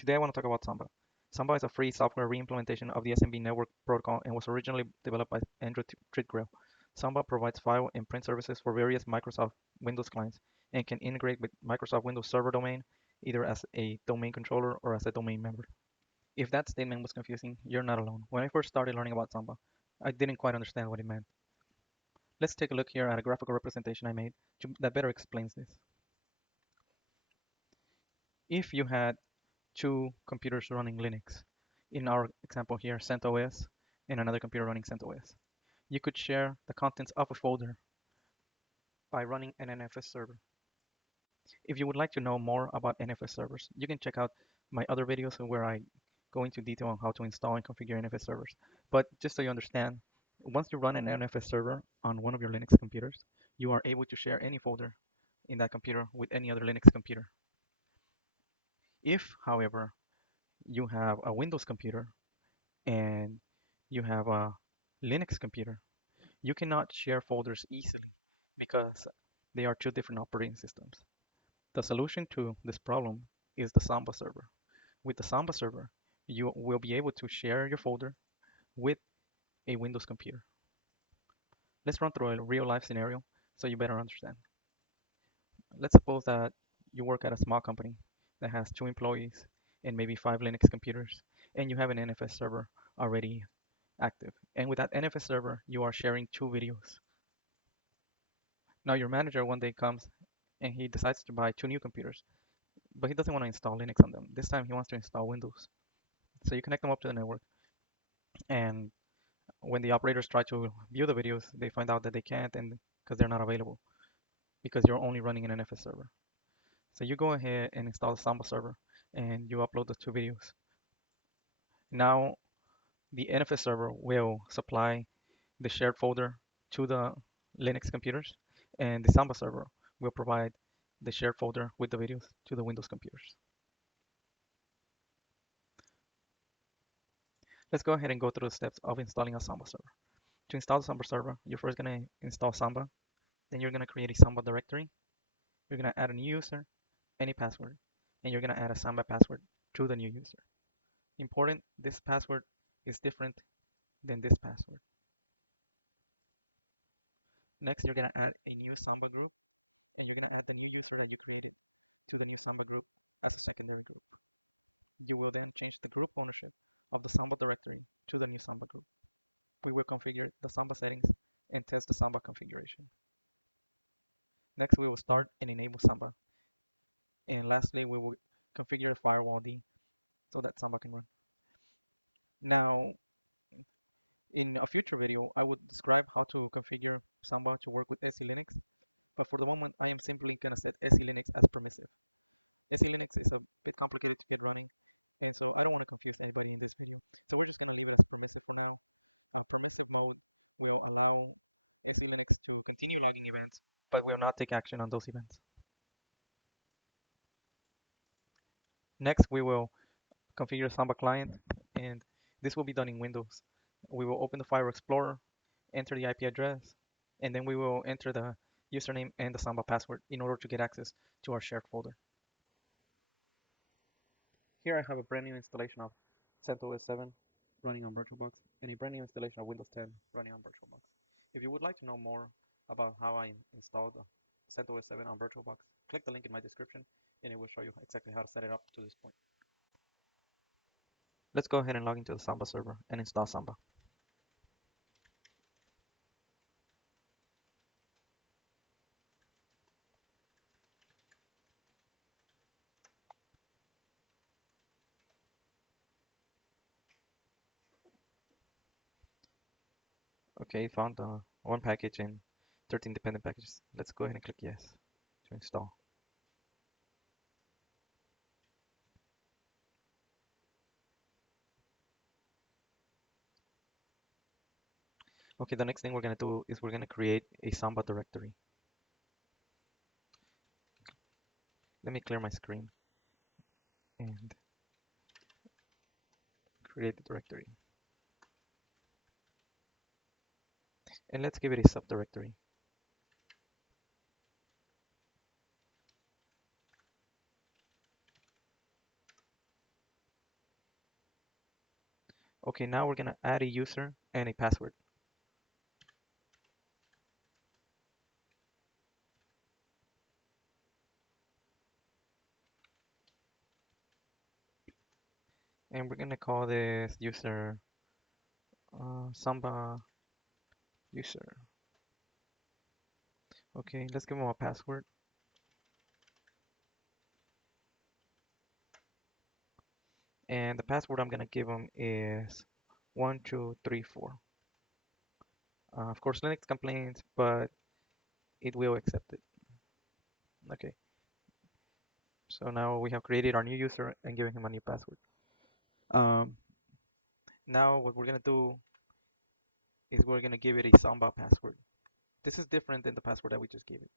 Today I want to talk about Samba. Samba is a free software reimplementation of the SMB network protocol and was originally developed by Andrew Tritgrell. Samba provides file and print services for various Microsoft Windows clients and can integrate with Microsoft Windows Server domain either as a domain controller or as a domain member. If that statement was confusing, you're not alone. When I first started learning about Samba, I didn't quite understand what it meant. Let's take a look here at a graphical representation I made that better explains this. If you had two computers running Linux, in our example here, CentOS, and another computer running CentOS, you could share the contents of a folder by running an NFS server. If you would like to know more about NFS servers, you can check out my other videos where I go into detail on how to install and configure NFS servers. But just so you understand, once you run an NFS server on one of your Linux computers, you are able to share any folder in that computer with any other Linux computer. If, however, you have a Windows computer and you have a Linux computer, you cannot share folders easily because they are two different operating systems. The solution to this problem is the Samba server. With the Samba server, you will be able to share your folder with a Windows computer. Let's run through a real life scenario so you better understand. Let's suppose that you work at a small company that has 2 employees and maybe 5 Linux computers, and you have an NFS server already active. And with that NFS server, you are sharing 2 videos. Now your manager one day comes and he decides to buy 2 new computers, but he doesn't want to install Linux on them. This time he wants to install Windows. So you connect them up to the network, and when the operators try to view the videos, they find out that they can't, and because they're not available, because you're only running an NFS server. So you go ahead and install the Samba server, and you upload the 2 videos. Now the NFS server will supply the shared folder to the Linux computers, and the Samba server will provide the shared folder with the videos to the Windows computers. Let's go ahead and go through the steps of installing a Samba server. To install the Samba server, you're first going to install Samba, then you're going to create a Samba directory, you're going to add a new user, any password, and you're going to add a Samba password to the new user. Important, this password is different than this password. Next, you're going to add a new Samba group, and you're going to add the new user that you created to the new Samba group as a secondary group. You will then change the group ownership of the Samba directory to the new Samba group. We will configure the Samba settings and test the Samba configuration. Next, we will start and enable Samba. And lastly, we will configure firewall D so that Samba can run. Now, in a future video, I would describe how to configure Samba to work with SE Linux. But for the moment, I am simply going to set SE Linux as permissive. SE Linux is a bit complicated to get running, and so I don't want to confuse anybody in this video. So we're just going to leave it as permissive for now. Permissive mode will allow SE Linux to continue logging events, but will not take action on those events. Next, we will configure Samba Client, and this will be done in Windows. We will open the File Explorer, enter the IP address, and then we will enter the username and the Samba password in order to get access to our shared folder. Here I have a brand new installation of CentOS 7 running on VirtualBox and a brand new installation of Windows 10 running on VirtualBox. If you would like to know more about how I installed CentOS 7 on VirtualBox, click the link in my description and it will show you exactly how to set it up to this point. Let's go ahead and log into the Samba server and install Samba. Okay, found one package and 13 dependent packages. Let's go ahead and click yes to install. Okay, the next thing we're going to do is we're going to create a Samba directory. Let me clear my screen and create the directory. And let's give it a subdirectory. Okay, now we're gonna add a user and a password. And we're gonna call this user Samba user. Okay, let's give him a password. And the password I'm gonna give him is 1234. Of course, Linux complains, but it will accept it. Okay, so now we have created our new user and giving him a new password. Um, Now what we're gonna do is we're gonna give it a Samba password. This is different than the password that we just gave it.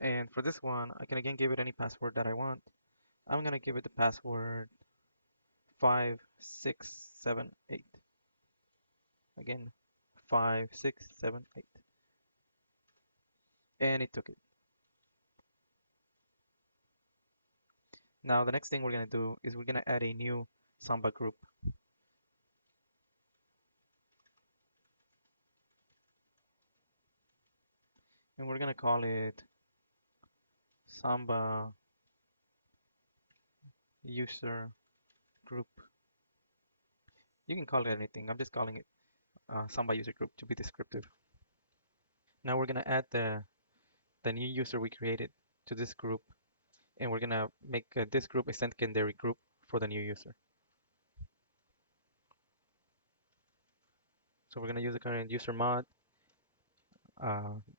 And for this one, I can again give it any password that I want. I'm gonna give it the password 5678. Again, 5678. And it took it. Now the next thing we're gonna do is we're gonna add a new Samba group. And we're gonna call it Samba user group. You can call it anything. I'm just calling it Samba user group to be descriptive. Now we're gonna add the new user we created to this group, and we're gonna make this group a secondary group for the new user. So we're gonna use the current user mod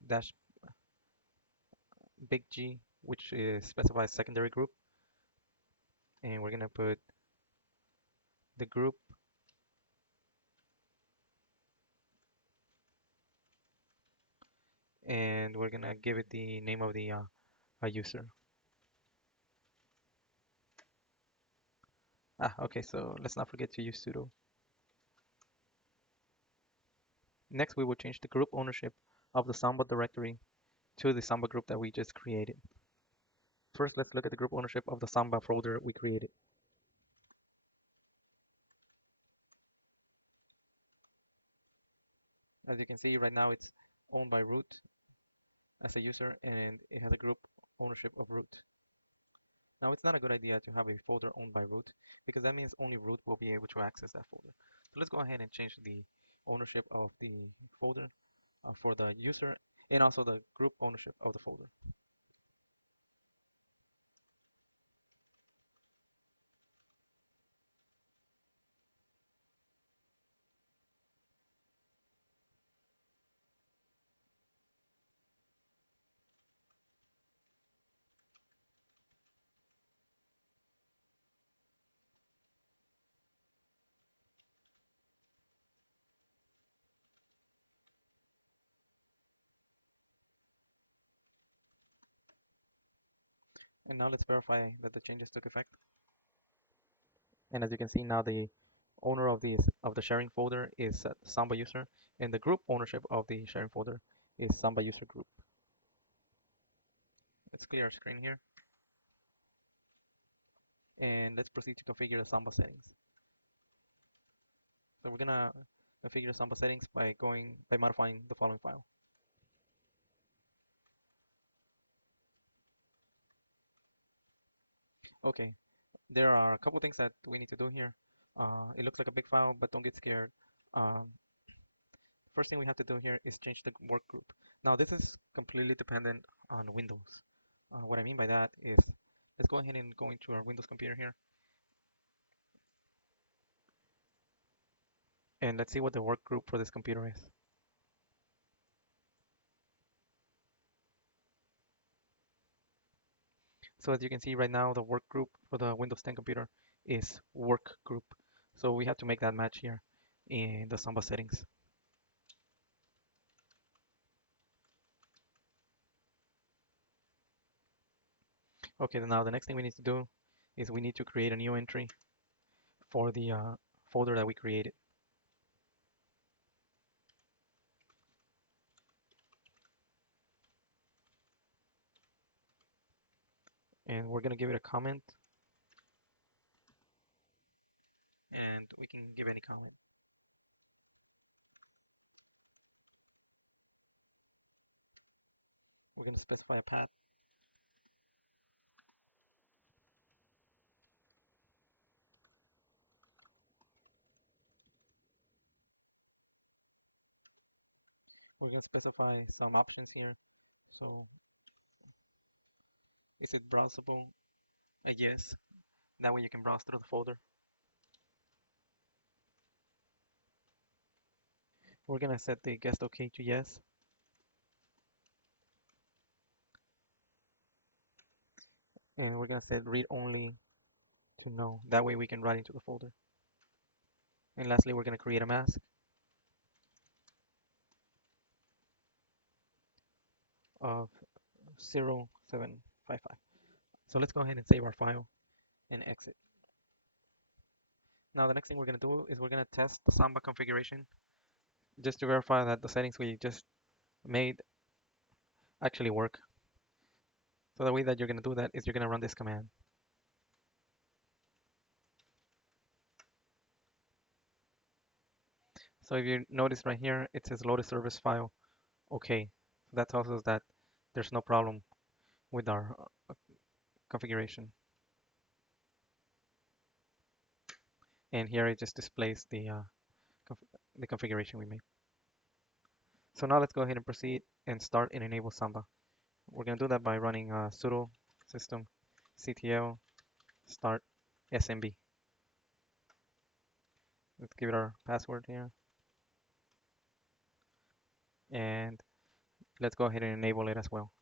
dash big G, which is specifies secondary group, and we're gonna put the group, and we're gonna give it the name of the user. Okay, so let's not forget to use sudo. Next, we will change the group ownership of the Samba directory to the Samba group that we just created. First, let's look at the group ownership of the Samba folder we created. As you can see right now, it's owned by root as a user, and it has a group ownership of root. Now, it's not a good idea to have a folder owned by root because that means only root will be able to access that folder. So let's go ahead and change the ownership of the folder for the user and also the group ownership of the folder. And now let's verify that the changes took effect. And as you can see now, the owner of the sharing folder is Samba user, and the group ownership of the sharing folder is Samba user group. Let's clear our screen here, and let's proceed to configure the Samba settings. So we're gonna configure the Samba settings by modifying the following file. Okay, there are a couple things that we need to do here. It looks like a big file, but don't get scared. Um, First thing we have to do here is change the work group. Now this is completely dependent on Windows. What I mean by that is, let's go ahead and go into our Windows computer here, and let's see what the work group for this computer is. So as you can see right now, the work group for the Windows 10 computer is work group. So we have to make that match here in the Samba settings. Okay, now the next thing we need to do is we need to create a new entry for the folder that we created. And we're going to give it a comment, and we can give any comment. We're going to specify a path. We're going to specify some options here. So is it browsable? A yes. That way you can browse through the folder. We're going to set the guest OK to yes. And we're going to set read only to no. That way we can write into the folder. And lastly, we're going to create a mask of 0755. So let's go ahead and save our file and exit. Now the next thing we're going to do is we're going to test the Samba configuration just to verify that the settings we just made actually work. So the way that you're going to do that is you're going to run this command. So if you notice right here, it says loaded service file. Okay, so that tells us that there's no problem with our configuration. And here it just displays the configuration we made. So now let's go ahead and proceed and start and enable Samba. We're going to do that by running sudo system ctl start smb. Let's give it our password here. And let's go ahead and enable it as well.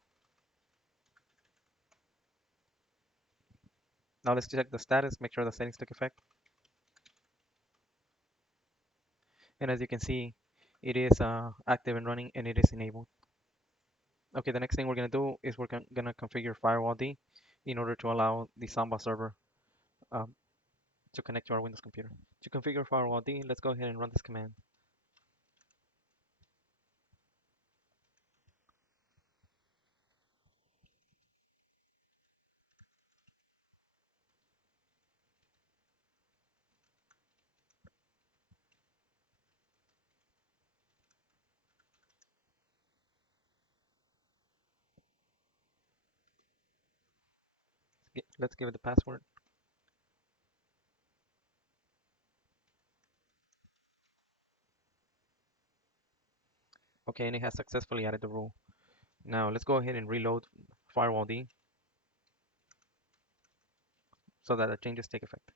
Now let's check the status, make sure the settings took effect. And as you can see, it is active and running and it is enabled. Okay, the next thing we're going to do is we're going to configure firewall D in order to allow the Samba server um, to connect to our Windows computer. To configure firewall D, let's go ahead and run this command. Let's give it the password. Okay, and it has successfully added the rule. Now let's go ahead and reload firewall D so that the changes take effect.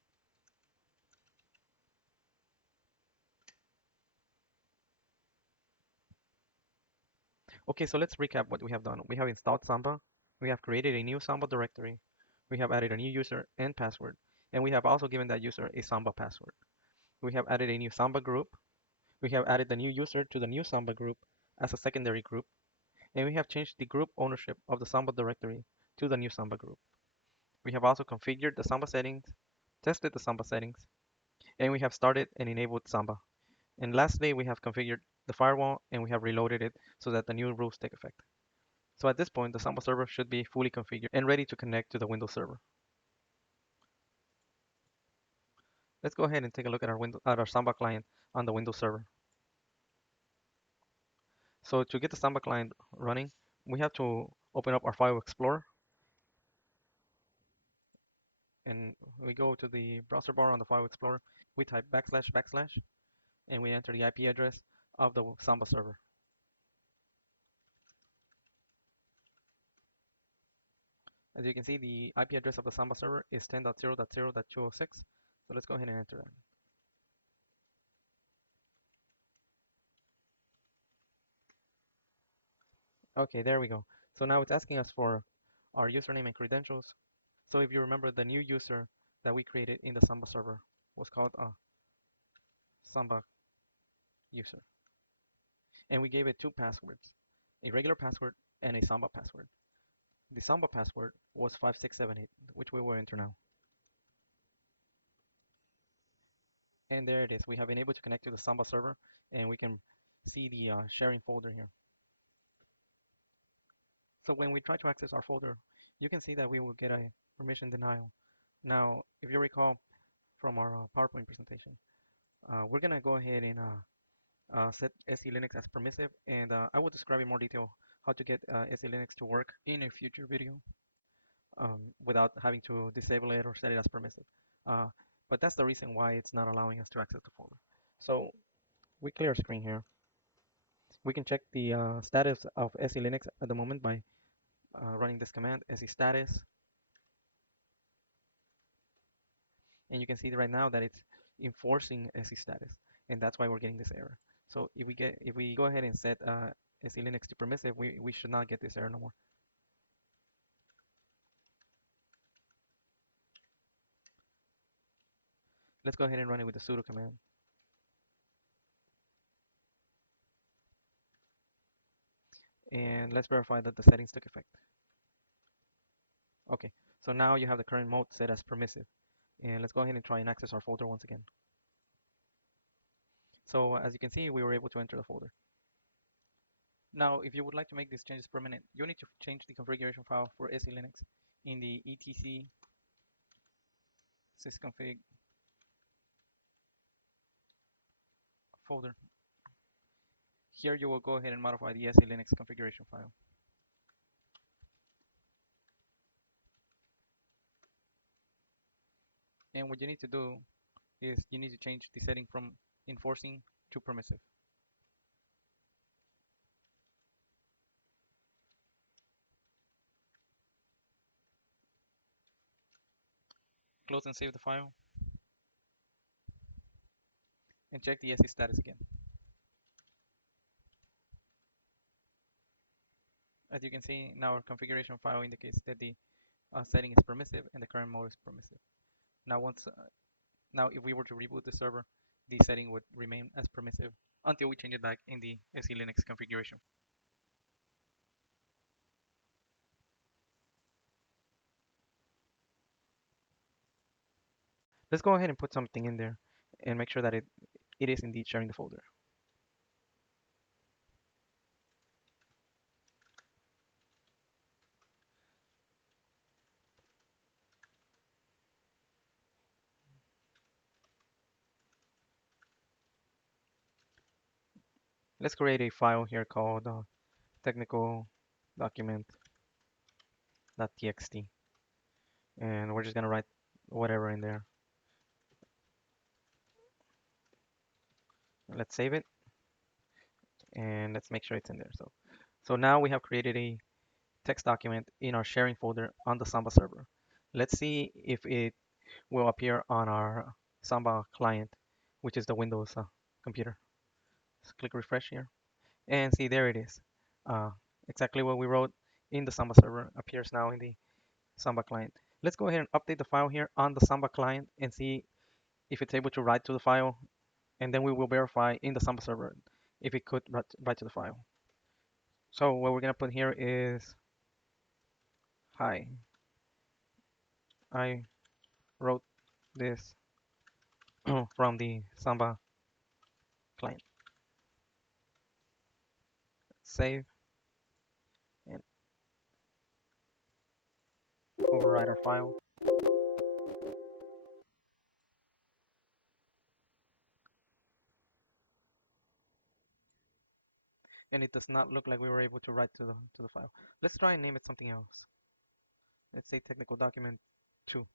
Okay, so let's recap what we have done. We have installed Samba, we have created a new Samba directory, we have added a new user and password, and we have also given that user a Samba password. We have added a new Samba group, we have added the new user to the new Samba group as a secondary group, and we have changed the group ownership of the Samba directory to the new Samba group. We have also configured the Samba settings, tested the Samba settings, and we have started and enabled Samba. And lastly, we have configured the firewall and we have reloaded it so that the new rules take effect. So at this point, the Samba server should be fully configured and ready to connect to the Windows server. Let's go ahead and take a look at our Samba client on the Windows server. So to get the Samba client running, we have to open up our File Explorer, and we go to the browser bar on the File Explorer. We type // and we enter the IP address of the Samba server. As you can see, the IP address of the Samba server is 10.0.0.206. So let's go ahead and enter that. Okay, there we go. So now it's asking us for our username and credentials. So if you remember, the new user that we created in the Samba server was called a Samba user. And we gave it two passwords, a regular password and a Samba password. The Samba password was 5678, which we will enter now. And there it is. We have been able to connect to the Samba server, and we can see the sharing folder here. So when we try to access our folder, you can see that we will get a permission denial. Now, if you recall from our PowerPoint presentation, we're gonna go ahead and set SE Linux as permissive, and I will describe in more detail how to get SE Linux to work in a future video without having to disable it or set it as permissive. Uh, but that's the reason why it's not allowing us to access the folder. So we clear our screen here. We can check the status of SE Linux at the moment by running this command, SE status, and you can see right now that it's enforcing SE status, and that's why we're getting this error. So if we go ahead and set SE Linux to permissive, we should not get this error no more. Let's go ahead and run it with the sudo command. And let's verify that the settings took effect. Okay, so now you have the current mode set as permissive. And let's go ahead and try and access our folder once again. So as you can see, we were able to enter the folder. Now, if you would like to make these changes permanent, you need to change the configuration file for SE Linux in the etc sysconfig folder. Here you will go ahead and modify the SE Linux configuration file. And what you need to do is you need to change the setting from enforcing to permissive. Close and save the file and check the SE status again. As you can see, now our configuration file indicates that the setting is permissive and the current mode is permissive. Now now if we were to reboot the server, the setting would remain as permissive until we change it back in the SE Linux configuration. Let's go ahead and put something in there and make sure that it is indeed sharing the folder. Let's create a file here called technical document.txt, and we're just gonna write whatever in there. Let's save it and let's make sure it's in there. So now we have created a text document in our sharing folder on the Samba server. Let's see if it will appear on our Samba client, which is the Windows computer. Let's click refresh here and see there it is. Uh, exactly what we wrote in the Samba server appears now in the Samba client. Let's go ahead and update the file here on the Samba client and see if it's able to write to the file, and then we will verify in the Samba server if it could write to the file. So what we're gonna put here is, hi, I wrote this from the Samba client. Save and override our file. And it does not look like we were able to write to the file. Let's try and name it something else. Let's say technical document 2.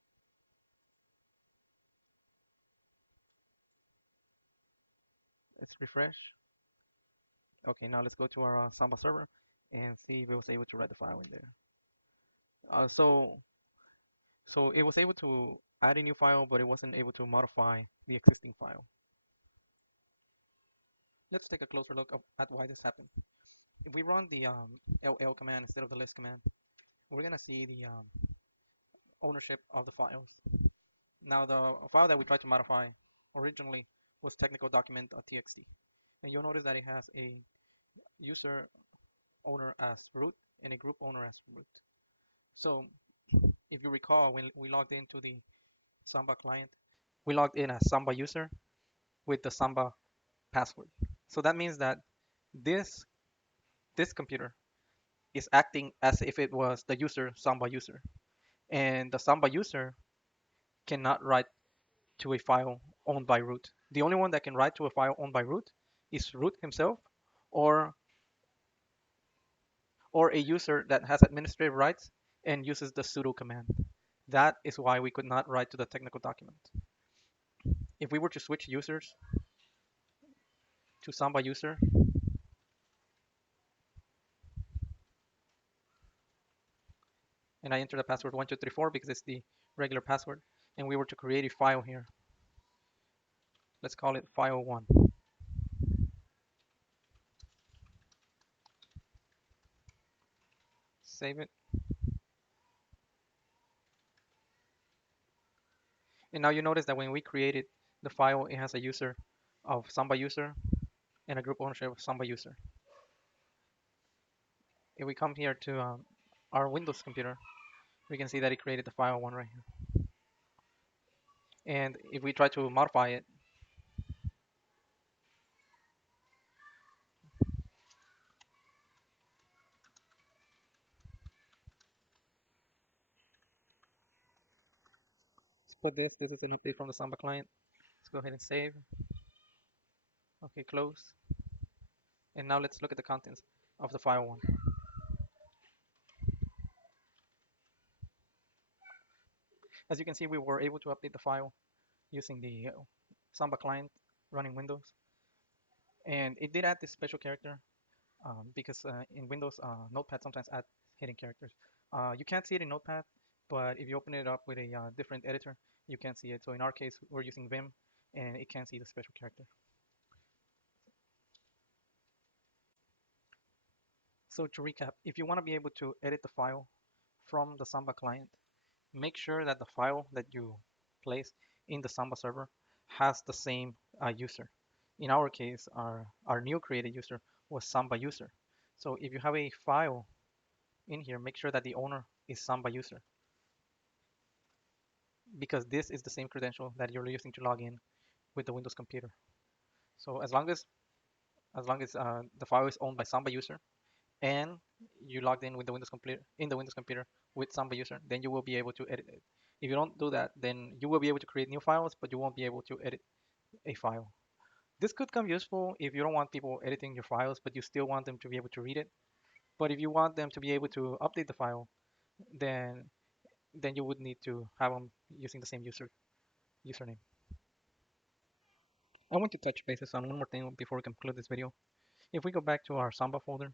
Let's refresh. Okay, now let's go to our Samba server and see if it was able to write the file in there. So it was able to add a new file, but it wasn't able to modify the existing file. Let's take a closer look at why this happened. If we run the ll command instead of the list command, we're gonna see the ownership of the files. Now the file that we tried to modify originally was technical document.txt, and you'll notice that it has a user owner as root and a group owner as root. So if you recall, when we logged into the Samba client, we logged in as Samba user, with the Samba password. So that means that this this computer is acting as if it was the user Samba user, and the Samba user cannot write to a file owned by root. The only one that can write to a file owned by root is root himself, or or a user that has administrative rights and uses the sudo command. That is why we could not write to the technical document. If we were to switch users to Samba user, and I enter the password 1234 because it's the regular password, and we were to create a file here. Let's call it file 1. Save it. And now you notice that when we created the file, it has a user of Samba user and a group ownership of Samba user. If we come here to our Windows computer, we can see that it created the file 1 right here. And if we try to modify it, let's put this. This is an update from the Samba client. Let's go ahead and save. Okay, close. And now let's look at the contents of the file 1. As you can see, we were able to update the file using the Samba client running Windows. And it did add this special character because in Windows, Notepad sometimes adds hidden characters. You can't see it in Notepad, but if you open it up with a different editor, you can see it. So in our case, we're using Vim, and it can see the special character. So to recap, if you want to be able to edit the file from the Samba client, make sure that the file that you place in the Samba server has the same user. In our case, our new created user was Samba user. So if you have a file in here, make sure that the owner is Samba user because this is the same credential that you're using to log in with the Windows computer. So as long as the file is owned by Samba user and you logged in with the Windows computer in the Windows computer with Samba user, then you will be able to edit it. If you don't do that, then you will be able to create new files, but you won't be able to edit a file. This could come useful if you don't want people editing your files, but you still want them to be able to read it. But if you want them to be able to update the file, then then you would need to have them using the same username. I want to touch bases on one more thing before we conclude this video. If we go back to our Samba folder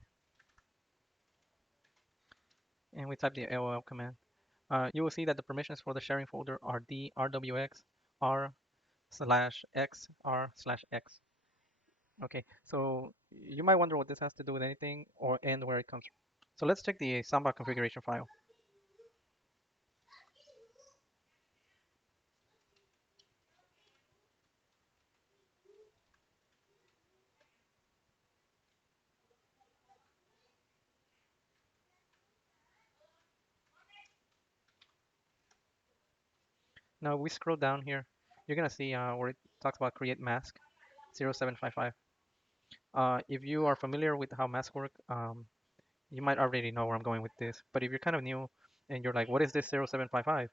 and we type the LOL command, you will see that the permissions for the sharing folder are d rwx r/x r/x. Okay, so you might wonder what this has to do with anything or and where it comes from. So let's check the Samba configuration file. Now we scroll down here, you're gonna see where it talks about create mask 0755. If you are familiar with how masks work, you might already know where I'm going with this. But if you're kind of new and you're like, what is this 0755?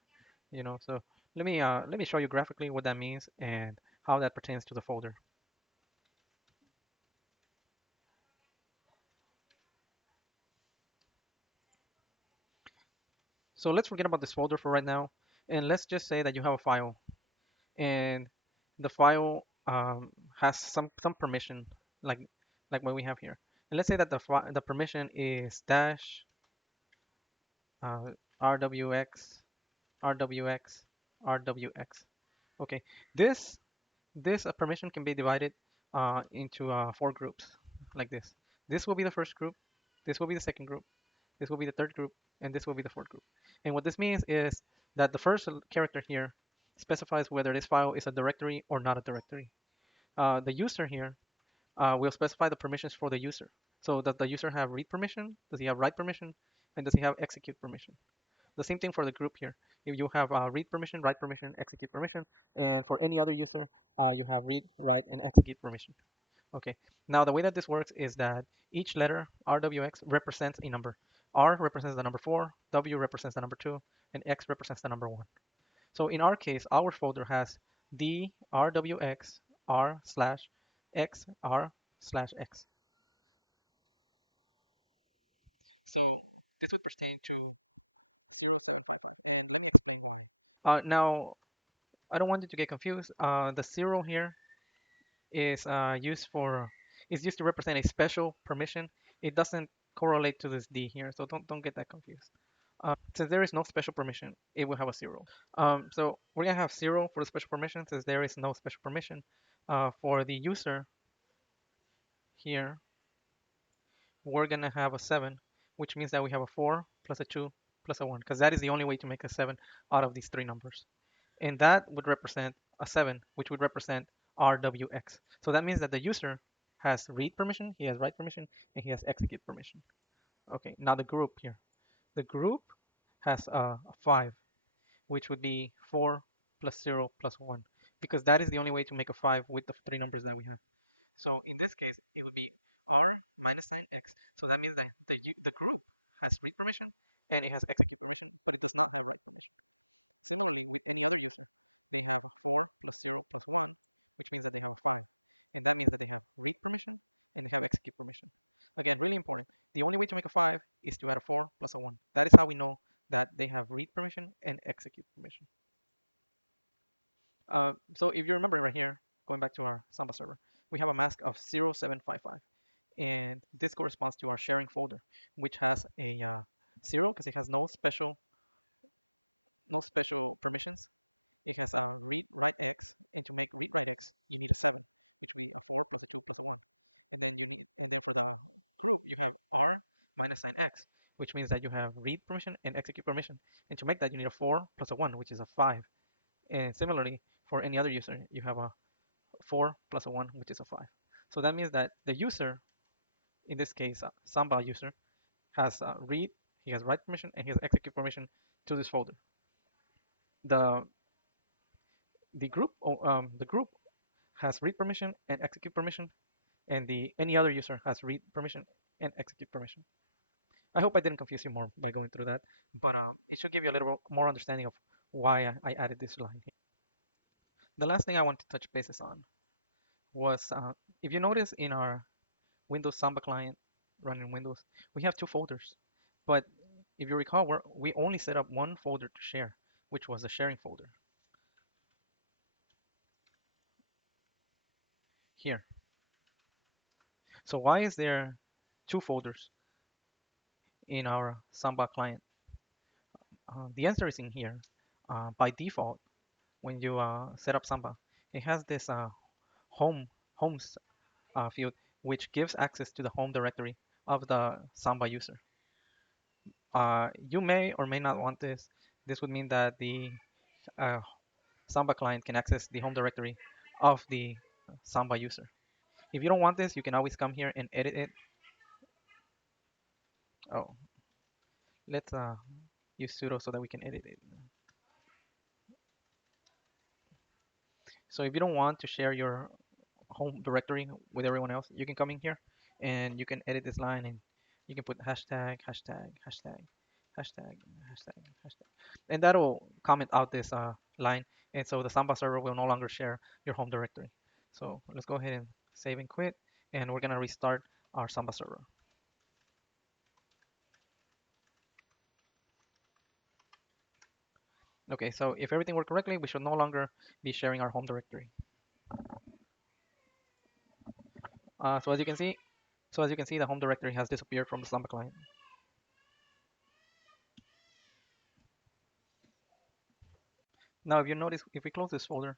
So let me show you graphically what that means and how that pertains to the folder. So let's forget about this folder for right now, and let's just say that you have a file, and the file has some permission, like what we have here. And let's say that the permission is dash uh, rwx rwx rwx. Okay, this this permission can be divided into 4 groups like this. This will be the first group, this will be the second group, this will be the third group, and this will be the fourth group. And what this means is that the first character here specifies whether this file is a directory or not a directory. The user here will specify the permissions for the user. So does the user have read permission? Does he have write permission? And does he have execute permission? The same thing for the group here. If you have read permission, write permission, execute permission, and for any other user, you have read, write, and execute permission. Okay. Now the way that this works is that each letter RWX represents a number. R represents the number 4, W represents the number 2, and X represents the number 1. So in our case, our folder has D RWX R slash X R slash X. So this would pertain to 075. And let me explain why. Now, I don't want you to get confused. The 0 here is used to represent a special permission. It doesn't correlate to this D here, so don't get that confused. Since there is no special permission, it will have a 0. So we're gonna have 0 for the special permission since there is no special permission. For the user here, we're gonna have a 7, which means that we have a 4 plus a 2 plus a 1, because that is the only way to make a 7 out of these three numbers. And that would represent a 7, which would represent RWX. So that means that the user has read permission, he has write permission, and he has execute permission. Okay, now the group here. The group has a 5, which would be 4 plus 0 plus 1, because that is the only way to make a 5 with the three numbers that we have. So in this case, it would be R minus 10X. So that means that the group has read permission and it has execute permission, but it does not have write permission. Similarly, with any other user, you have 4, 0, 1, which means that you have 5. And that means that you have read permission and you have execute permission. Again, remember, every 35 is in the 4 plus 1. That is how we know that we have read permission and execute permission. So even if you have we will list like 4, 7, 4, 5. This corresponds to a sharing queue, which is zero because there's no initial special permission, which is a read write X equals to previous to 7, which means that you have R minus sign X, which means that you have read permission and execute permission. And to make that, you need a 4 plus a 1, which is a 5. And similarly, for any other user, you have a 4 plus a 1, which is a 5. So that means that the user, in this case, Samba user, has read, he has write permission, and he has execute permission to this folder. The the group has read permission and execute permission, and the any other user has read permission and execute permission. I hope I didn't confuse you more by going through that, but it should give you a little more understanding of why I added this line here. The last thing I want to touch bases on was if you notice in our Windows Samba client running Windows, we have two folders, but if you recall, we only set up one folder to share, which was the sharing folder here. So why is there two folders in our Samba client? The answer is in here. By default, when you set up Samba, it has this homes field, which gives access to the home directory of the Samba user. You may or may not want this. This would mean that the uh, Samba client can access the home directory of the Samba user. If you don't want this, you can always come here and edit it. Oh, let's use sudo so that we can edit it. So if you don't want to share your home directory with everyone else, you can come in here and you can edit this line and you can put hashtag, hashtag, hashtag, hashtag, hashtag, hashtag, and that'll comment out this line. And so the Samba server will no longer share your home directory. So let's go ahead and save and quit, and we're gonna restart our Samba server. Okay, so if everything worked correctly, we should no longer be sharing our home directory. So as you can see, the home directory has disappeared from the Samba client. Now, if you notice, if we close this folder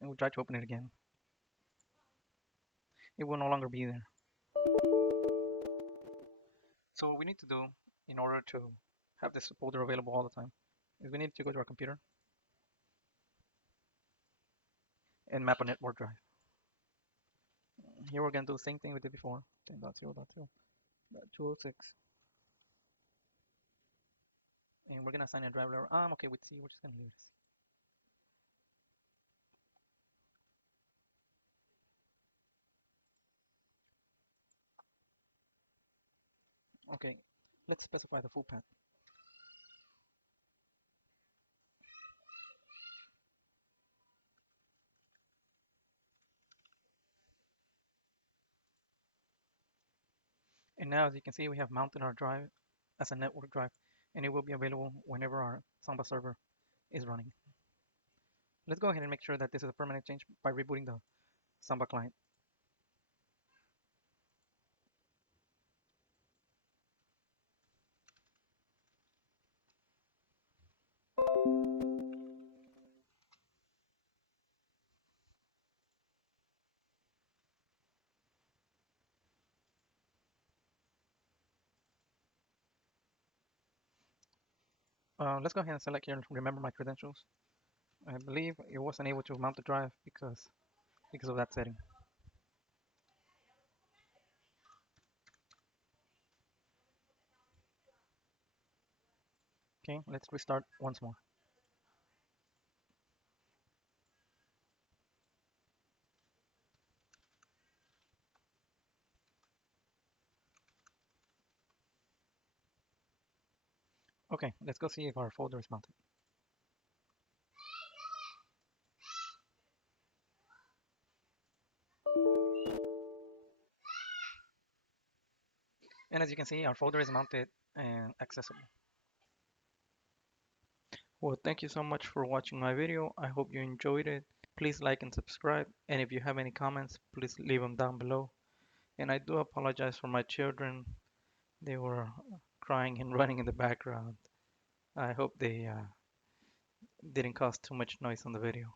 and we try to open it again, it will no longer be there. So what we need to do in order to have this folder available all the time is we need to go to our computer and map a network drive. Here we're going to do the same thing we did before, 10.0.0.206. And we're gonna assign a driver. I'm okay with C. We're just gonna leave it as C. Okay, let's specify the full path. And now, as you can see, we have mounted our drive as a network drive, and it will be available whenever our Samba server is running. Let's go ahead and make sure that this is a permanent change by rebooting the Samba client. Let's go ahead and select here, remember my credentials. I believe it wasn't able to mount the drive because of that setting. Okay, let's restart once more. Okay, let's go see if our folder is mounted. And as you can see, our folder is mounted and accessible. Well, thank you so much for watching my video. I hope you enjoyed it. Please like and subscribe. And if you have any comments, please leave them down below. And I do apologize for my children. They were crying and running in the background. I hope they didn't cause too much noise on the video.